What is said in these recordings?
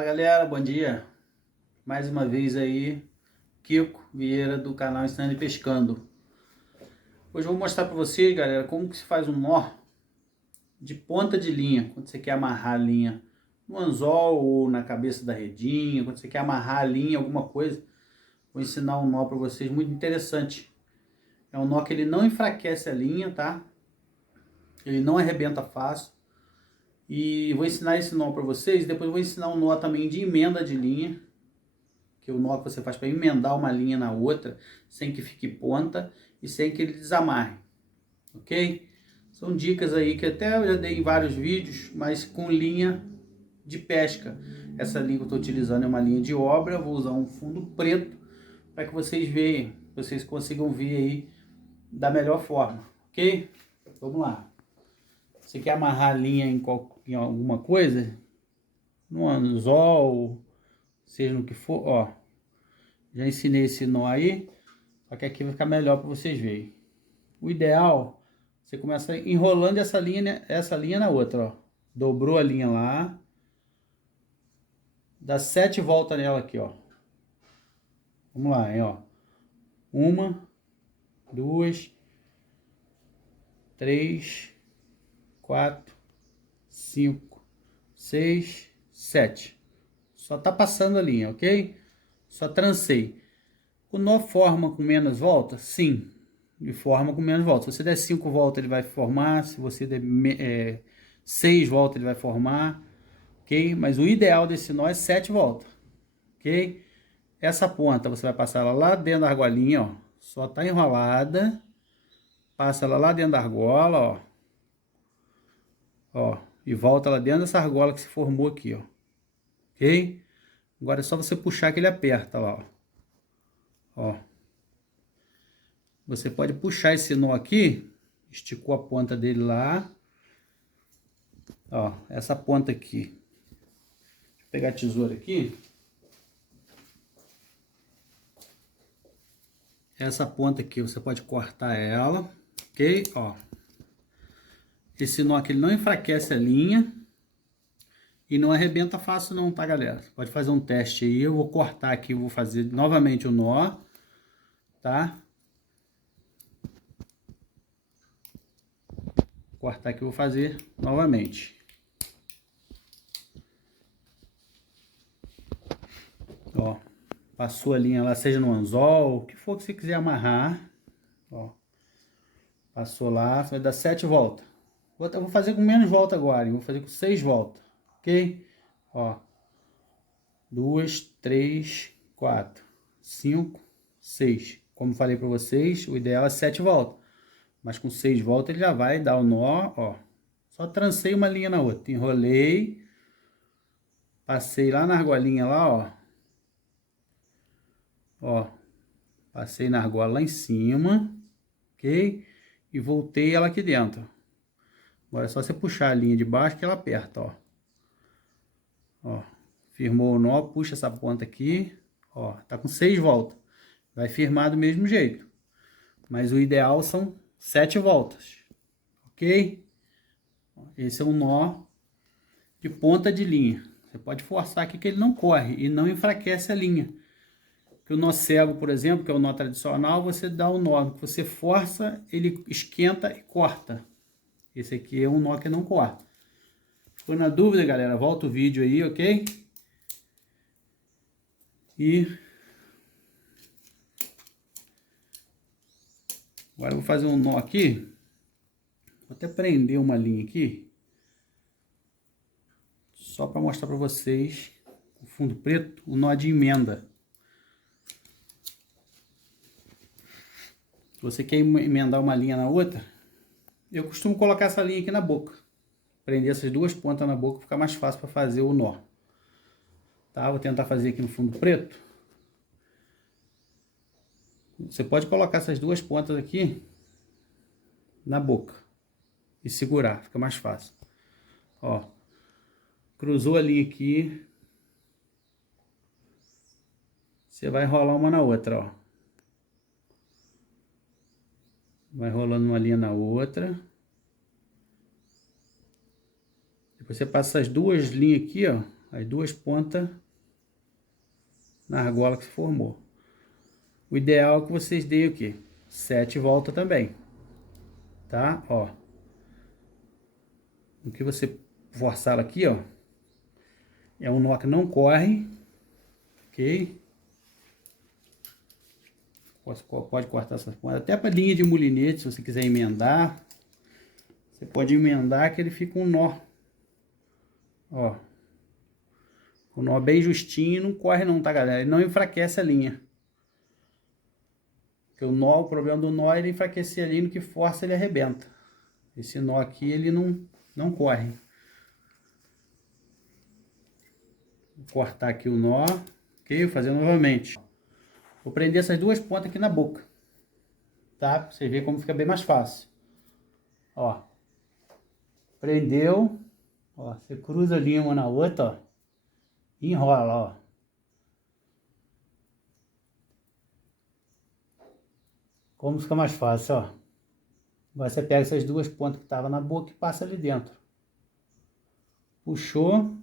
Fala galera, bom dia. Mais uma vez aí, Kiko Vieira do canal Ensinando e Pescando. Hoje eu vou mostrar para vocês, galera, como que se faz um nó de ponta de linha, quando você quer amarrar a linha no anzol ou na cabeça da redinha, quando você quer amarrar a linha, alguma coisa. Vou ensinar um nó para vocês muito interessante. É um nó que ele não enfraquece a linha, tá? Ele não arrebenta fácil. E vou ensinar esse nó para vocês, depois vou ensinar um nó também de emenda de linha, que é o nó que você faz para emendar uma linha na outra, sem que fique ponta e sem que ele desamarre, ok? São dicas aí que até eu já dei em vários vídeos, mas com linha de pesca. Essa linha que eu estou utilizando é uma linha de obra, eu vou usar um fundo preto para que vocês vejam, vocês consigam ver aí da melhor forma, ok? Vamos lá. Você quer amarrar a linha em alguma coisa, no anzol, seja no que for, ó. Já ensinei esse nó aí, só que aqui vai ficar melhor para vocês verem. O ideal, você começa enrolando essa linha na outra, ó. Dobrou a linha lá, dá 7 voltas nela aqui, ó. Vamos lá, hein, ó. 1, 2, 3, 4, 5, 6, 7. Só tá passando a linha, ok? Só trancei. O nó forma com menos voltas? Sim, ele forma com menos voltas. Se você der 5 voltas, ele vai formar. Se você der 6 voltas, ele vai formar. Ok? Mas o ideal desse nó é 7 voltas. Ok? Essa ponta, você vai passar ela lá dentro da argolinha, ó. Só tá enrolada. Passa ela lá dentro da argola, ó. Ó. E volta ela dentro dessa argola que se formou aqui, ó. Ok? Agora é só você puxar que ele aperta lá, ó. Ó. Você pode puxar esse nó aqui, esticou a ponta dele lá. Ó, essa ponta aqui. Deixa eu pegar a tesoura aqui. Essa ponta aqui, você pode cortar ela, ok? Ó. Esse nó aqui ele não enfraquece a linha. E não arrebenta fácil não, tá, galera? Você pode fazer um teste aí. Eu vou cortar aqui, eu vou fazer novamente o nó, tá? Cortar aqui, eu vou fazer novamente. Ó, passou a linha lá, seja no anzol, o que for que você quiser amarrar. Ó, passou lá, vai dar 7 voltas. Eu vou fazer com menos volta agora, eu vou fazer com 6 voltas, ok? Ó, 2, 3, 4, 5, 6. Como falei para vocês, o ideal é 7 voltas. Mas com 6 voltas ele já vai dar o nó, ó. Só trancei uma linha na outra. Enrolei. Passei lá na argolinha lá, ó. Ó. Passei na argola lá em cima. Ok? E voltei ela aqui dentro. Agora é só você puxar a linha de baixo que ela aperta, ó. Ó. Firmou o nó, puxa essa ponta aqui. Ó. Tá com 6 voltas. Vai firmar do mesmo jeito. Mas o ideal são 7 voltas. Ok? Esse é um nó de ponta de linha. Você pode forçar aqui que ele não corre e não enfraquece a linha. Que o nó cego, por exemplo, que é o nó tradicional, você dá um nó. Que você força, ele esquenta e corta. Esse aqui é um nó que não corta. Ficou na dúvida, galera? Volta o vídeo aí, ok? E agora eu vou fazer um nó aqui. Vou até prender uma linha aqui. Só para mostrar para vocês o fundo preto, o nó de emenda. Se você quer emendar uma linha na outra, eu costumo colocar essa linha aqui na boca. Prender essas duas pontas na boca, fica mais fácil para fazer o nó. Tá? Vou tentar fazer aqui no fundo preto. Você pode colocar essas duas pontas aqui na boca e segurar, fica mais fácil. Ó, cruzou a linha aqui. Você vai enrolar uma na outra, ó. Vai rolando uma linha na outra. Depois você passa essas duas linhas aqui, ó. as duas pontas na argola que se formou. O ideal é que vocês deem o quê? 7 voltas também, tá? Ó, o que você forçar aqui, ó, é um nó que não corre, ok? Pode cortar essas pontas, até para linha de mulinete, se você quiser emendar, você pode emendar que ele fica um nó, ó, o nó bem justinho, não corre não, tá, galera? Ele não enfraquece a linha. Porque o nó, o problema do nó é ele enfraquecer ali, no que força ele arrebenta. Esse nó aqui ele não corre. Vou cortar aqui o nó, ok? Vou fazer novamente. Vou prender essas duas pontas aqui na boca, tá? Pra vocês verem como fica bem mais fácil. Ó, prendeu, ó, você cruza a linha uma na outra, ó, e enrola, ó. Como fica mais fácil, ó. Agora você pega essas duas pontas que estavam na boca e passa ali dentro. Puxou.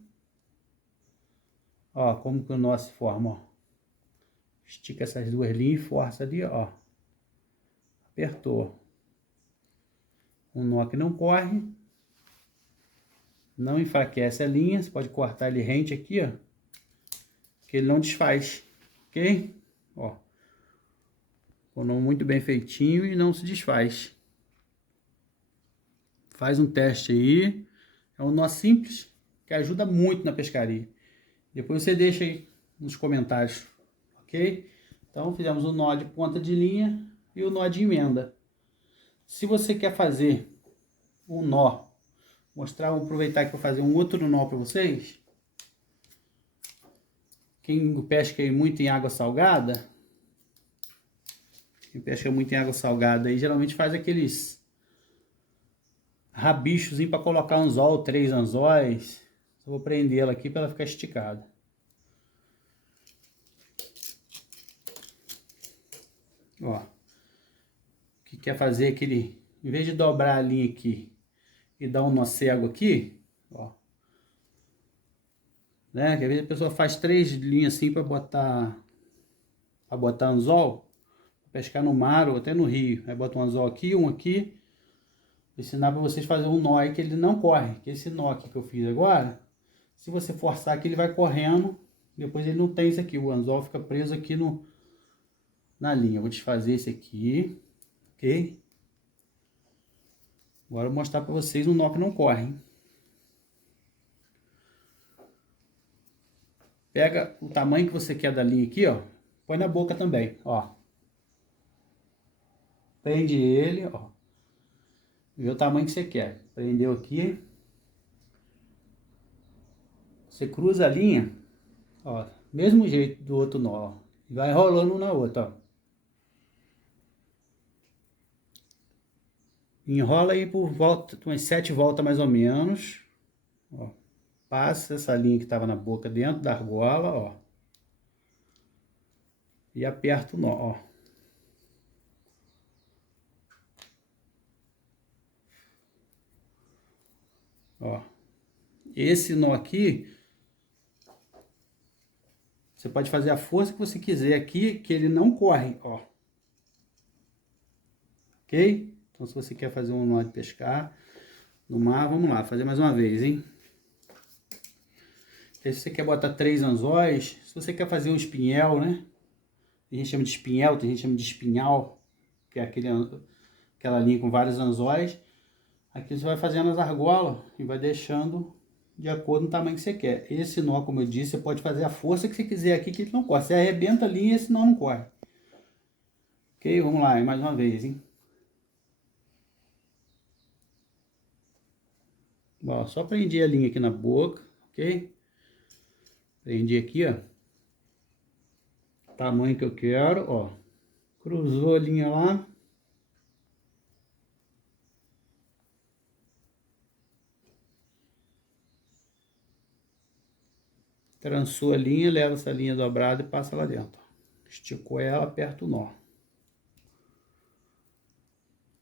Ó, como que o nó se forma, ó. Estica essas duas linhas e força ali, ó. Apertou. Um nó que não corre. Não enfraquece a linha. Você pode cortar ele rente aqui, ó. Que ele não desfaz, ok? Ó. O nó muito bem feitinho e não se desfaz. Faz um teste aí. É um nó simples que ajuda muito na pescaria. Depois você deixa aí nos comentários, ok? Então fizemos o nó de ponta de linha e o nó de emenda. Se você quer fazer um nó, vou aproveitar que eu vou fazer um outro nó para vocês. Quem pesca aí muito em água salgada, aí geralmente faz aqueles rabichos para colocar anzol, 3 anzóis. Eu vou prender ela aqui para ela ficar esticada. Ó, que quer fazer aquele, em vez de dobrar a linha aqui e dar um nó cego aqui, ó, né? Que às vezes a pessoa faz 3 linhas assim para botar anzol, pescar no mar ou até no rio. Aí bota um anzol aqui, um aqui. Vou ensinar para vocês fazer um nó aí que ele não corre. Que esse nó aqui que eu fiz agora, se você forçar aqui ele vai correndo, depois ele não tem isso aqui, o anzol fica preso aqui na linha. Eu vou desfazer esse aqui, ok? Agora eu vou mostrar para vocês um nó que não corre, hein? Pega o tamanho que você quer da linha aqui, ó. Põe na boca também, ó. Prende ele, ó. Vê o tamanho que você quer. Prendeu aqui. Você cruza a linha, ó. Mesmo jeito do outro nó, ó. E vai enrolando um na outra, ó. Enrola aí por volta, umas 7 voltas mais ou menos. Ó. Passa essa linha que estava na boca dentro da argola, ó. E aperta o nó, ó. Ó. Esse nó aqui, você pode fazer a força que você quiser aqui, que ele não corre, ó. Ok? Então, se você quer fazer um nó de pescar no mar, vamos lá, fazer mais uma vez, hein? Se você quer botar 3 anzóis, se você quer fazer um espinhel, né? A gente chama de espinhel, tem gente chama de espinhal, que é aquela linha com vários anzóis. Aqui você vai fazendo as argolas e vai deixando de acordo com o tamanho que você quer. Esse nó, como eu disse, você pode fazer a força que você quiser aqui, que ele não corre. Você arrebenta a linha, esse nó não corre. Ok? Vamos lá, mais uma vez, hein? Ó, só prendi a linha aqui na boca, ok? Prendi aqui, ó. Tamanho que eu quero, ó. Cruzou a linha lá. Trançou a linha, leva essa linha dobrada e passa lá dentro. Esticou ela, aperta o nó.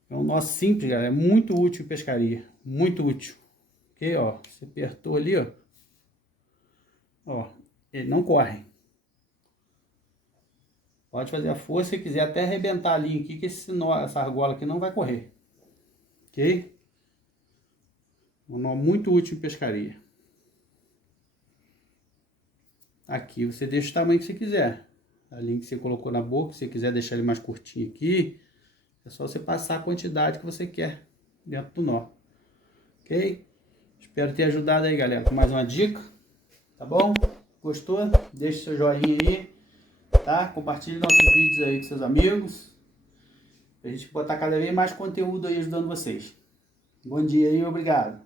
É um nó simples, galera. É muito útil em pescaria. Muito útil. Ok, ó. Você apertou ali, ó. Ó, ele não corre. Pode fazer a força, se quiser até arrebentar a linha aqui, que essa argola aqui não vai correr. Ok? Um nó muito útil em pescaria. Aqui você deixa o tamanho que você quiser. A linha que você colocou na boca, se você quiser deixar ele mais curtinho aqui, é só você passar a quantidade que você quer dentro do nó. Ok? Espero ter ajudado aí, galera, com mais uma dica. Tá bom? Gostou? Deixe seu joinha aí. Tá? Compartilhe nossos vídeos aí com seus amigos. Pra gente botar cada vez mais conteúdo aí ajudando vocês. Bom dia e obrigado.